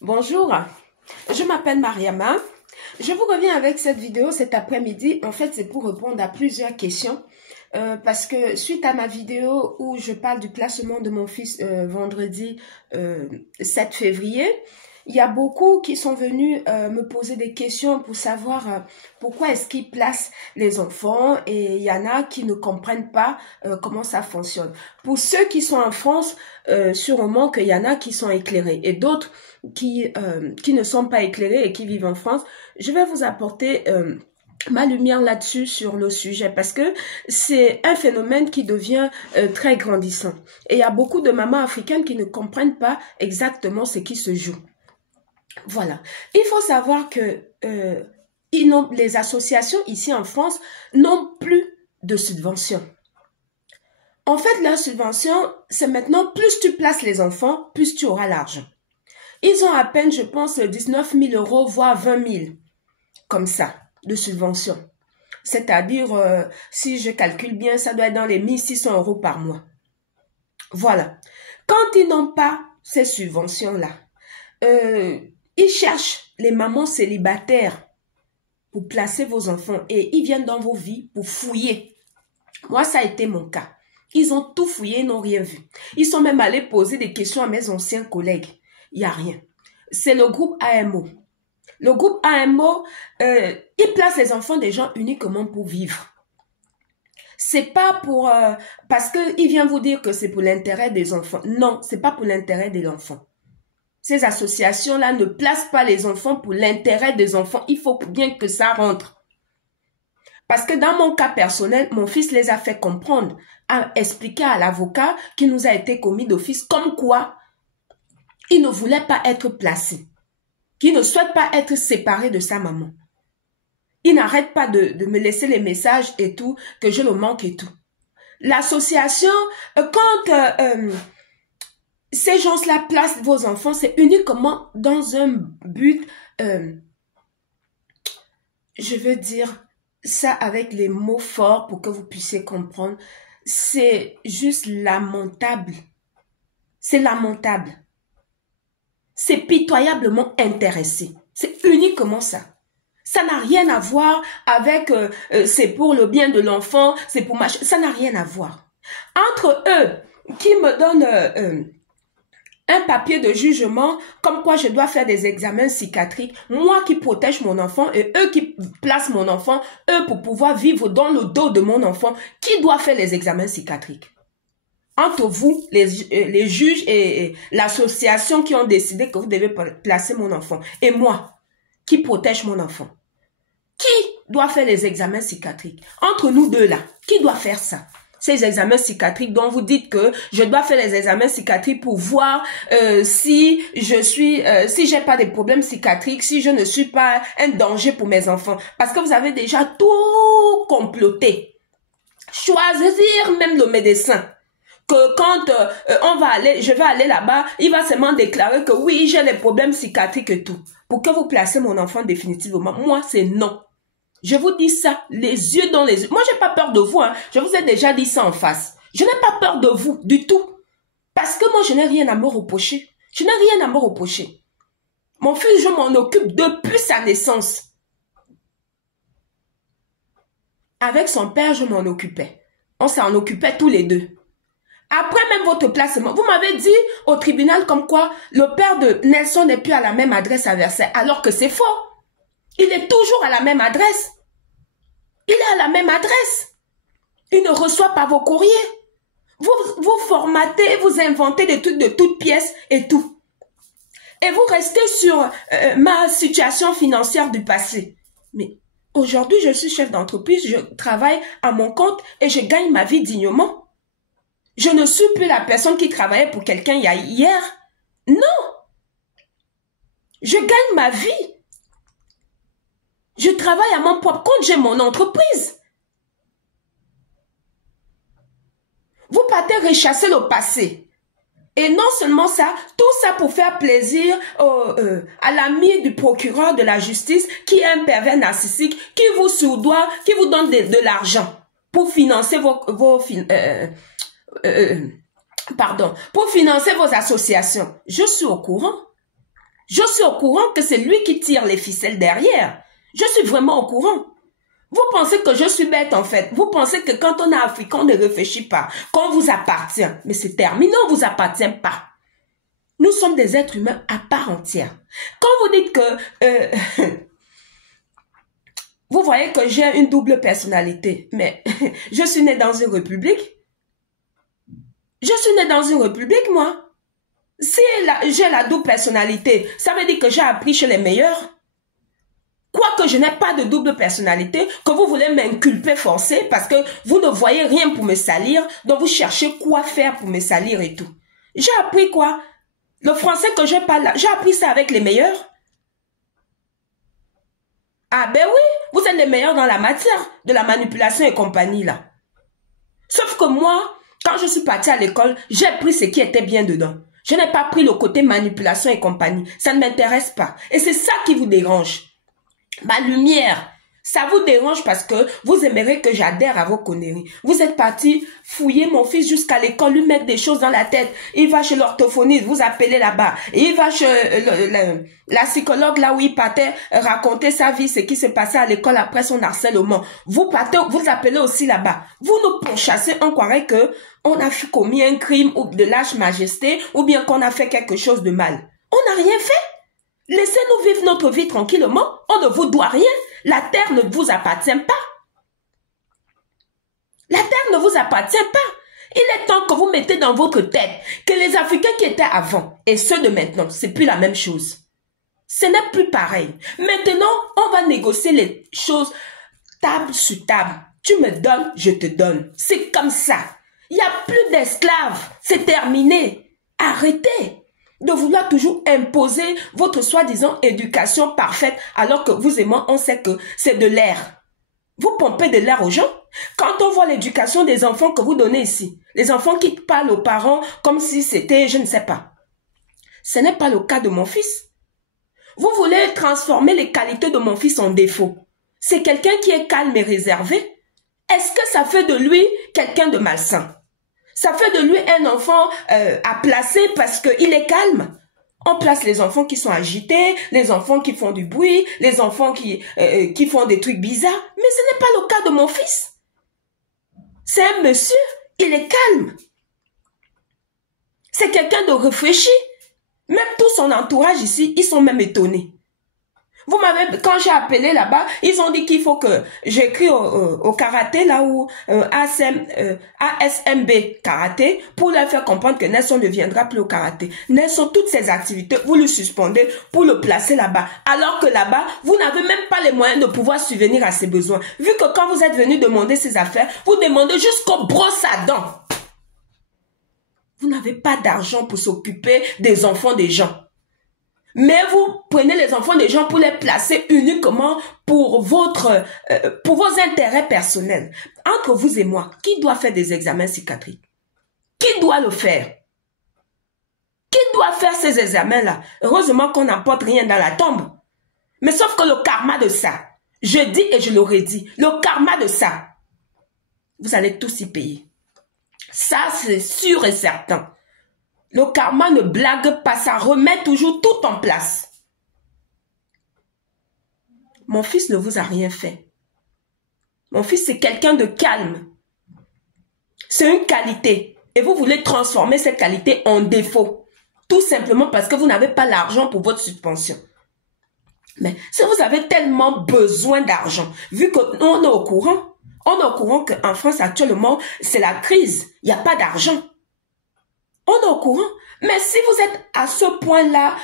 Bonjour, je m'appelle Mariama. Je vous reviens avec cette vidéo cet après-midi. En fait, c'est pour répondre à plusieurs questions. Parce que suite à ma vidéo où je parle du placement de mon fils vendredi 7 février, il y a beaucoup qui sont venus me poser des questions pour savoir pourquoi est-ce qu'ils placent les enfants, et il y en a qui ne comprennent pas comment ça fonctionne. Pour ceux qui sont en France, sûrement qu'il y en a qui sont éclairés, et d'autres qui ne sont pas éclairés et qui vivent en France. Je vais vous apporter ma lumière là-dessus sur le sujet, parce que c'est un phénomène qui devient très grandissant. Et il y a beaucoup de mamans africaines qui ne comprennent pas exactement ce qui se joue. Voilà. Il faut savoir que les associations ici en France n'ont plus de subventions. En fait, leur subvention, c'est maintenant, plus tu places les enfants, plus tu auras l'argent. Ils ont à peine, je pense, 19 000 euros, voire 20 000, comme ça, de subvention. C'est-à-dire, si je calcule bien, ça doit être dans les 1 600 euros par mois. Voilà. Quand ils n'ont pas ces subventions-là, ils cherchent les mamans célibataires pour placer vos enfants, et ils viennent dans vos vies pour fouiller. Moi, ça a été mon cas. Ils ont tout fouillé, ils n'ont rien vu. Ils sont même allés poser des questions à mes anciens collègues. Il n'y a rien. C'est le groupe AMO. Le groupe AMO, il place les enfants des gens uniquement pour vivre. C'est pas pour... parce qu'il vient vous dire que c'est pour l'intérêt des enfants. Non, c'est pas pour l'intérêt des enfants. Ces associations-là ne placent pas les enfants pour l'intérêt des enfants. Il faut bien que ça rentre. Parce que dans mon cas personnel, mon fils les a fait comprendre, a expliqué à l'avocat qui nous a été commis d'office, comme quoi il ne voulait pas être placé, qu'il ne souhaite pas être séparé de sa maman. Il n'arrête pas de me laisser les messages et tout, que je le manque et tout. L'association, quand ces gens-là placent vos enfants, c'est uniquement dans un but, je veux dire ça avec les mots forts pour que vous puissiez comprendre, c'est juste lamentable. C'est lamentable. C'est pitoyablement intéressé. C'est uniquement ça. Ça n'a rien à voir avec c'est pour le bien de l'enfant, c'est pour machin. Ça n'a rien à voir. Entre eux qui me donnent un papier de jugement comme quoi je dois faire des examens psychiatriques, moi qui protège mon enfant, et eux qui placent mon enfant, eux pour pouvoir vivre dans le dos de mon enfant, qui doit faire les examens psychiatriques? Entre vous, les juges et l'association qui ont décidé que vous devez placer mon enfant, et moi, qui protège mon enfant, qui doit faire les examens psychiatriques? Entre nous deux là, qui doit faire ça? Ces examens psychiatriques dont vous dites que je dois faire les examens psychiatriques pour voir si je suis, si j'ai pas de problèmes psychiatriques, si je ne suis pas un danger pour mes enfants. Parce que vous avez déjà tout comploté. Choisir même le médecin. Que quand je vais aller là-bas, il va seulement déclarer que oui, j'ai des problèmes psychiatriques et tout. Pour que vous placez mon enfant définitivement, moi, c'est non. Je vous dis ça, les yeux dans les yeux. Moi, j'ai pas peur de vous, hein. Je vous ai déjà dit ça en face. Je n'ai pas peur de vous, du tout. Parce que moi, je n'ai rien à me reprocher. Je n'ai rien à me reprocher. Mon fils, je m'en occupe depuis sa naissance. Avec son père, je m'en occupais. On s'en occupait tous les deux. Après même votre placement, vous m'avez dit au tribunal comme quoi le père de Nelson n'est plus à la même adresse à Versailles, alors que c'est faux. Il est toujours à la même adresse. Il est à la même adresse. Il ne reçoit pas vos courriers. Vous formatez, vous inventez des trucs de toutes pièces et tout. Et vous restez sur ma situation financière du passé. Mais aujourd'hui, je suis chef d'entreprise, je travaille à mon compte et je gagne ma vie dignement. Je ne suis plus la personne qui travaillait pour quelqu'un hier. Non. Je gagne ma vie. Je travaille à mon propre compte, j'ai mon entreprise. Vous partez rechasser le passé. Et non seulement ça, tout ça pour faire plaisir à l'ami du procureur de la justice qui est un pervers narcissique, qui vous soudoie, qui vous donne de l'argent pour financer pour financer vos associations. Je suis au courant. Je suis au courant que c'est lui qui tire les ficelles derrière. Je suis vraiment au courant. Vous pensez que je suis bête en fait. Vous pensez que quand on est africain, on ne réfléchit pas, qu'on vous appartient. Mais c'est terminé, on ne vous appartient pas. Nous sommes des êtres humains à part entière. Quand vous dites que... vous voyez que j'ai une double personnalité, mais je suis née dans une république. Je suis née dans une république, moi. Si j'ai la double personnalité, ça veut dire que j'ai appris chez les meilleurs. Quoique je n'ai pas de double personnalité, que vous voulez m'inculper forcé parce que vous ne voyez rien pour me salir, donc vous cherchez quoi faire pour me salir et tout. J'ai appris quoi? Le français que je parle, j'ai appris ça avec les meilleurs. Ah ben oui, vous êtes les meilleurs dans la matière de la manipulation et compagnie là. Sauf que moi, quand je suis partie à l'école, j'ai pris ce qui était bien dedans. Je n'ai pas pris le côté manipulation et compagnie. Ça ne m'intéresse pas. Et c'est ça qui vous dérange. Ma lumière, ça vous dérange parce que vous aimeriez que j'adhère à vos conneries. Vous êtes parti fouiller mon fils jusqu'à l'école, lui mettre des choses dans la tête. Il va chez l'orthophoniste, vous appelez là-bas. Il va chez la psychologue là où il partait raconter sa vie, ce qui s'est passé à l'école après son harcèlement. Vous partez, vous appelez aussi là-bas. Vous nous pourchassez, on croirait que on a commis un crime ou de lâche-majesté ou bien qu'on a fait quelque chose de mal. On n'a rien fait. Laissez-nous vivre notre vie tranquillement. On ne vous doit rien. La terre ne vous appartient pas. La terre ne vous appartient pas. Il est temps que vous mettez dans votre tête que les Africains qui étaient avant et ceux de maintenant, c'est plus la même chose. Ce n'est plus pareil. Maintenant, on va négocier les choses table sur table. Tu me donnes, je te donne. C'est comme ça. Il n'y a plus d'esclaves. C'est terminé. Arrêtez de vouloir toujours imposer votre soi-disant éducation parfaite alors que vous et moi, on sait que c'est de l'air. Vous pompez de l'air aux gens. Quand on voit l'éducation des enfants que vous donnez ici, les enfants qui parlent aux parents comme si c'était, je ne sais pas. Ce n'est pas le cas de mon fils. Vous voulez transformer les qualités de mon fils en défaut. C'est quelqu'un qui est calme et réservé. Est-ce que ça fait de lui quelqu'un de malsain? Ça fait de lui un enfant à placer parce qu'il est calme. On place les enfants qui sont agités, les enfants qui font du bruit, les enfants qui font des trucs bizarres. Mais ce n'est pas le cas de mon fils. C'est un monsieur, il est calme. C'est quelqu'un de réfléchi. Même tout son entourage ici, ils sont même étonnés. Vous m'avez, quand j'ai appelé là-bas, ils ont dit qu'il faut que j'écris au karaté là où ASMB karaté pour leur faire comprendre que Nelson ne viendra plus au karaté. Nelson, toutes ces activités, vous le suspendez pour le placer là-bas. Alors que là-bas, vous n'avez même pas les moyens de pouvoir subvenir à ses besoins. Vu que quand vous êtes venu demander ses affaires, vous demandez jusqu'au brosse à dents. Vous n'avez pas d'argent pour s'occuper des enfants des gens. Mais vous prenez les enfants des gens pour les placer uniquement pour vos intérêts personnels. Entre vous et moi, qui doit faire des examens psychiatriques? Qui doit le faire? Qui doit faire ces examens-là? Heureusement qu'on n'apporte rien dans la tombe. Mais sauf que le karma de ça, je dis et je l'aurais dit, le karma de ça, vous allez tous y payer. Ça, c'est sûr et certain. Le karma ne blague pas, ça remet toujours tout en place. Mon fils ne vous a rien fait. Mon fils, c'est quelqu'un de calme. C'est une qualité. Et vous voulez transformer cette qualité en défaut. Tout simplement parce que vous n'avez pas l'argent pour votre suspension. Mais si vous avez tellement besoin d'argent, vu qu'on est au courant, qu'en France actuellement, c'est la crise. Il n'y a pas d'argent. On est au courant. Mais si vous êtes à ce point-là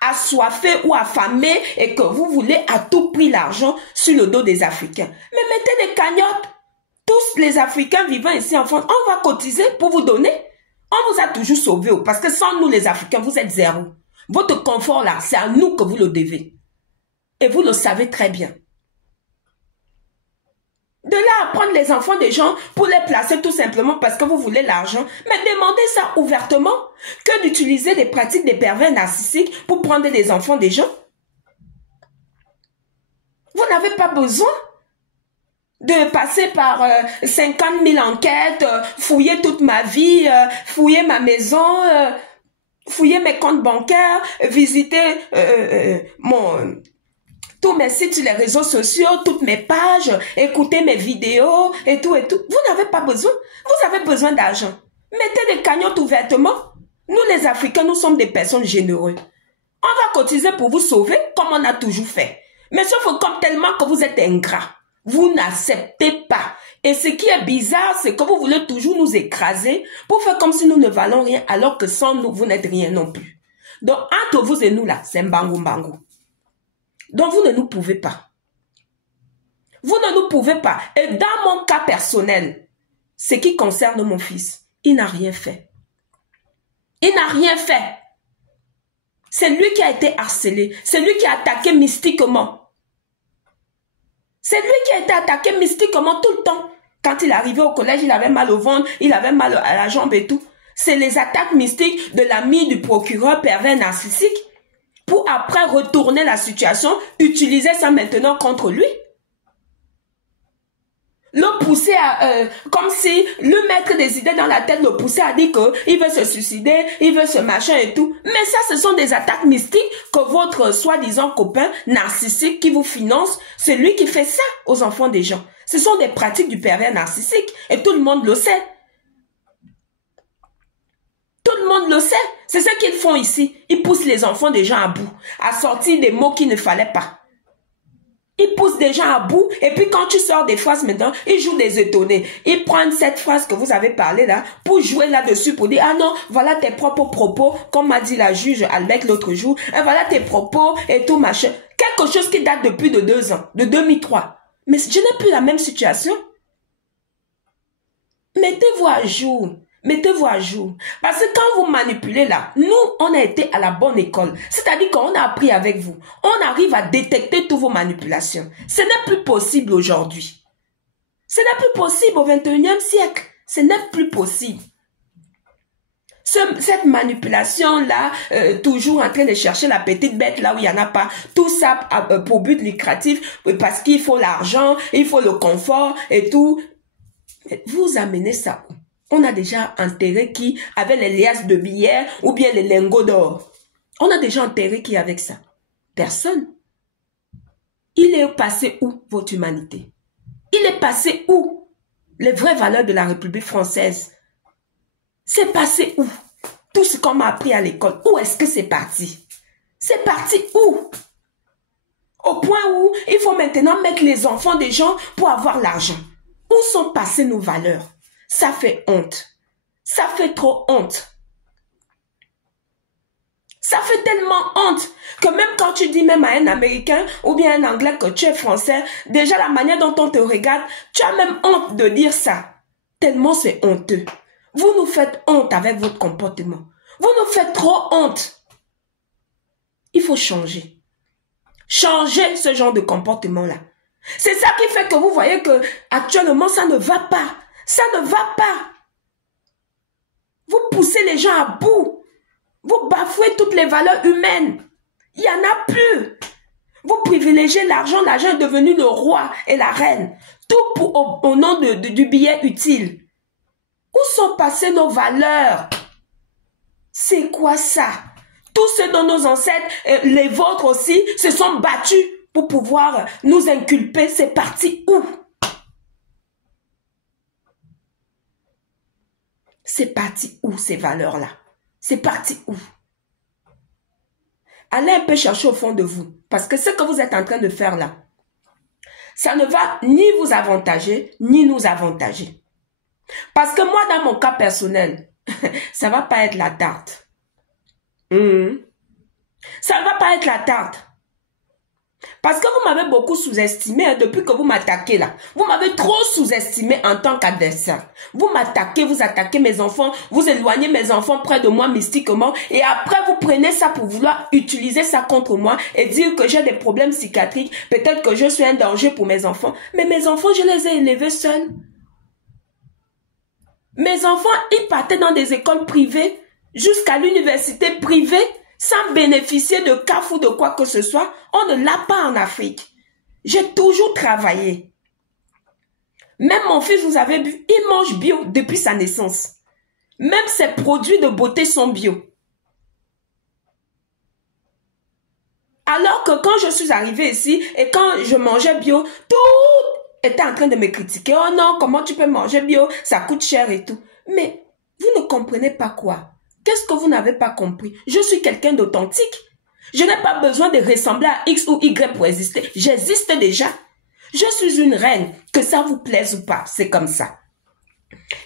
assoiffé ou affamé et que vous voulez à tout prix l'argent sur le dos des Africains, mais mettez des cagnottes. Tous les Africains vivant ici en France, on va cotiser pour vous donner. On vous a toujours sauvé parce que sans nous les Africains, vous êtes zéro. Votre confort là, c'est à nous que vous le devez. Et vous le savez très bien. De là à prendre les enfants des gens pour les placer tout simplement parce que vous voulez l'argent. Mais demandez ça ouvertement que d'utiliser des pratiques des pervers narcissiques pour prendre les enfants des gens. Vous n'avez pas besoin de passer par 50 000 enquêtes, fouiller toute ma vie, fouiller ma maison. fouiller mes comptes bancaires, visiter tous mes sites sur les réseaux sociaux, toutes mes pages, écouter mes vidéos et tout et tout. Vous n'avez pas besoin. Vous avez besoin d'argent. Mettez des cagnottes ouvertement. Nous, les Africains, nous sommes des personnes généreuses. On va cotiser pour vous sauver comme on a toujours fait. Mais sauf que comme tellement que vous êtes ingrats, vous n'acceptez pas. Et ce qui est bizarre, c'est que vous voulez toujours nous écraser pour faire comme si nous ne valons rien, alors que sans nous, vous n'êtes rien non plus. Donc, entre vous et nous, là, c'est mbangou mbangou. Donc, vous ne nous pouvez pas. Vous ne nous pouvez pas. Et dans mon cas personnel, ce qui concerne mon fils, il n'a rien fait. Il n'a rien fait. C'est lui qui a été harcelé. C'est lui qui a attaqué mystiquement. C'est lui qui a été attaqué mystiquement tout le temps. Quand il arrivait au collège, il avait mal au ventre, il avait mal à la jambe et tout. C'est les attaques mystiques de l'ami du procureur pervers narcissique pour après retourner la situation, utiliser ça maintenant contre lui. Le pousser à, comme si le mettre des idées dans la tête, le pousser à dire qu'il veut se suicider, il veut se machin et tout. Mais ça, ce sont des attaques mystiques que votre soi-disant copain narcissique qui vous finance, c'est lui qui fait ça aux enfants des gens. Ce sont des pratiques du pervers narcissique et tout le monde le sait. Tout le monde le sait. C'est ce qu'ils font ici. Ils poussent les enfants des gens à bout, à sortir des mots qu'il ne fallait pas. Ils poussent des gens à bout et puis quand tu sors des phrases maintenant, ils jouent des étonnés. Ils prennent cette phrase que vous avez parlé là pour jouer là-dessus pour dire « Ah non, voilà tes propres propos, comme m'a dit la juge Albert l'autre jour. Voilà tes propos et tout machin. » Quelque chose qui date depuis de 2 ans, de 2003. Mais je n'ai plus la même situation. Mettez-vous à jour. Mettez-vous à jour. Parce que quand vous manipulez là, nous, on a été à la bonne école. C'est-à-dire qu'on a appris avec vous. On arrive à détecter toutes vos manipulations. Ce n'est plus possible aujourd'hui. Ce n'est plus possible au 21e siècle. Ce n'est plus possible. Cette manipulation-là, toujours en train de chercher la petite bête là où il n'y en a pas. Tout ça pour but lucratif, parce qu'il faut l'argent, il faut le confort et tout. Vous amenez ça où? On a déjà enterré qui avec les liasses de billets ou bien les lingots d'or. On a déjà enterré qui avec ça? Personne. Il est passé où votre humanité? Il est passé où les vraies valeurs de la République française? C'est passé où? Tout ce qu'on m'a appris à l'école, où est-ce que c'est parti? C'est parti où? Au point où il faut maintenant mettre les enfants des gens pour avoir l'argent. Où sont passées nos valeurs? Ça fait honte. Ça fait trop honte. Ça fait tellement honte que même quand tu dis même à un Américain ou bien un Anglais que tu es français, déjà la manière dont on te regarde, tu as même honte de dire ça. Tellement c'est honteux. Vous nous faites honte avec votre comportement. Vous nous faites trop honte. Il faut changer. Changer ce genre de comportement-là. C'est ça qui fait que vous voyez que actuellement ça ne va pas. Ça ne va pas. Vous poussez les gens à bout. Vous bafouez toutes les valeurs humaines. Il n'y en a plus. Vous privilégiez l'argent. L'argent est devenu le roi et la reine. Tout au nom du billet utile. Où sont passées nos valeurs? C'est quoi ça? Tous ceux dont nos ancêtres, les vôtres aussi, se sont battus pour pouvoir nous inculper. C'est parti où? C'est parti où ces valeurs-là? C'est parti où? Allez un peu chercher au fond de vous. Parce que ce que vous êtes en train de faire là, ça ne va ni vous avantager, ni nous avantager. Parce que moi, dans mon cas personnel, ça ne va pas être la tarte. Ça ne va pas être la tarte. Parce que vous m'avez beaucoup sous-estimé hein, depuis que vous m'attaquez là. Vous m'avez trop sous-estimé en tant qu'adversaire. Vous m'attaquez, vous attaquez mes enfants, vous éloignez mes enfants près de moi mystiquement et après vous prenez ça pour vouloir utiliser ça contre moi et dire que j'ai des problèmes psychiatriques, peut-être que je suis un danger pour mes enfants. Mais mes enfants, je les ai élevés seuls. Mes enfants, ils partaient dans des écoles privées jusqu'à l'université privée sans bénéficier de CAF ou de quoi que ce soit. On ne l'a pas en Afrique. J'ai toujours travaillé. Même mon fils, vous avez vu, il mange bio depuis sa naissance. Même ses produits de beauté sont bio. Alors que quand je suis arrivée ici et quand je mangeais bio, tout était en train de me critiquer. Oh non, comment tu peux manger bio? Ça coûte cher et tout. Mais vous ne comprenez pas quoi? Qu'est-ce que vous n'avez pas compris? Je suis quelqu'un d'authentique. Je n'ai pas besoin de ressembler à X ou Y pour exister. J'existe déjà. Je suis une reine, que ça vous plaise ou pas, c'est comme ça.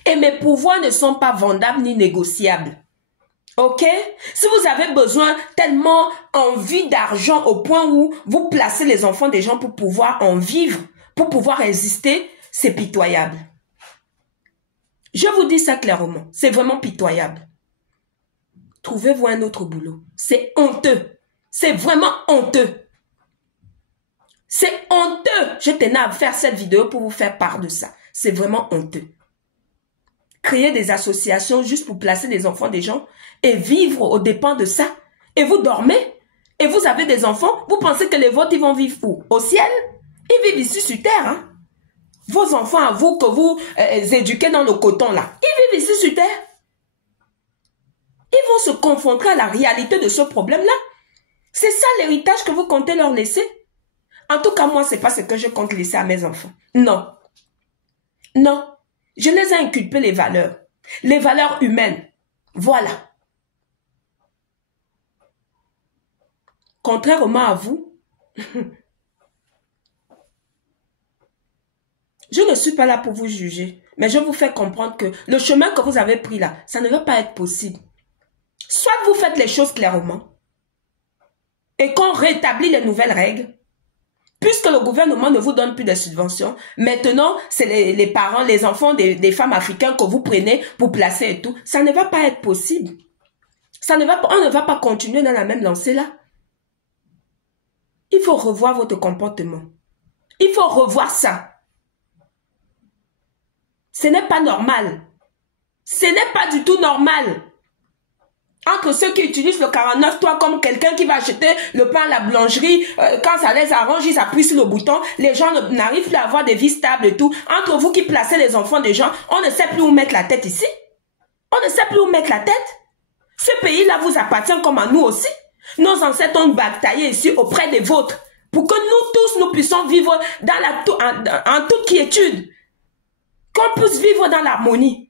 Et mes pouvoirs ne sont pas vendables ni négociables. Ok? Si vous avez besoin tellement envie d'argent au point où vous placez les enfants des gens pour pouvoir en vivre, pour pouvoir exister, c'est pitoyable. Je vous dis ça clairement, c'est vraiment pitoyable. Trouvez-vous un autre boulot. C'est honteux. C'est vraiment honteux. C'est honteux. Je tenais à faire cette vidéo pour vous faire part de ça. C'est vraiment honteux. Créer des associations juste pour placer les enfants des gens et vivre aux dépens de ça. Et vous dormez et vous avez des enfants. Vous pensez que les vôtres, ils vont vivre où? Au ciel? Ils vivent ici sur terre. Hein? Vos enfants, à vous, que vous éduquez dans le coton là, ils vivent ici sur terre. Ils vont se confronter à la réalité de ce problème-là. C'est ça l'héritage que vous comptez leur laisser. En tout cas, moi, ce n'est pas ce que je compte laisser à mes enfants. Non. Non. Je les ai inculpé les valeurs humaines. Voilà. Contrairement à vous, je ne suis pas là pour vous juger, mais je vous fais comprendre que le chemin que vous avez pris là, ça ne va pas être possible. Soit vous faites les choses clairement et qu'on rétablit les nouvelles règles, puisque le gouvernement ne vous donne plus de subventions, maintenant, c'est les parents, les enfants des femmes africaines que vous prenez pour placer et tout. Ça ne va pas être possible. On ne va pas continuer dans la même lancée là. Il faut revoir votre comportement. Il faut revoir ça. Ce n'est pas normal. Ce n'est pas du tout normal. Entre ceux qui utilisent le 49.3 comme quelqu'un qui va acheter le pain à la boulangerie, quand ça les arrange, ils appuient sur le bouton, les gens n'arrivent plus à avoir des vies stables et tout. Entre vous qui placez les enfants des gens, on ne sait plus où mettre la tête ici. On ne sait plus où mettre la tête. Ce pays-là vous appartient comme à nous aussi. Nos ancêtres ont bataillé ici auprès des vôtres pour que nous tous, nous puissions vivre en toute quiétude. Qu'on puisse vivre dans l'harmonie.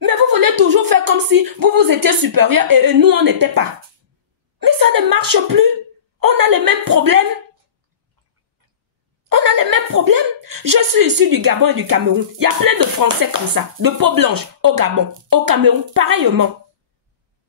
Mais vous voulez toujours faire comme si vous étiez supérieur et nous, on n'était pas. Mais ça ne marche plus. On a les mêmes problèmes. On a les mêmes problèmes. Je suis issu du Gabon et du Cameroun. Il y a plein de Français comme ça, de peau blanche, au Gabon, au Cameroun, pareillement.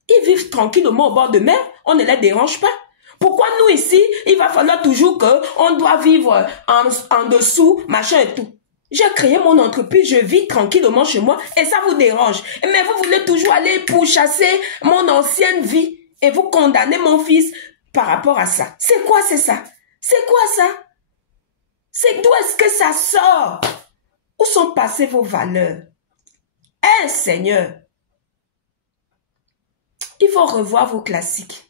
Ils vivent tranquillement au bord de mer. On ne les dérange pas. Pourquoi nous ici, il va falloir toujours qu'on doit vivre en dessous, machin et tout. J'ai créé mon entreprise, je vis tranquillement chez moi et ça vous dérange. Mais vous voulez toujours aller pourchasser mon ancienne vie et vous condamnez mon fils par rapport à ça. C'est quoi c'est ça? C'est quoi ça? C'est d'où est-ce que ça sort? Où sont passées vos valeurs? Seigneur, il faut revoir vos classiques.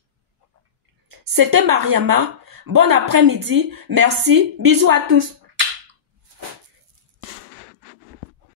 C'était Mariama. Bon après-midi. Merci. Bisous à tous.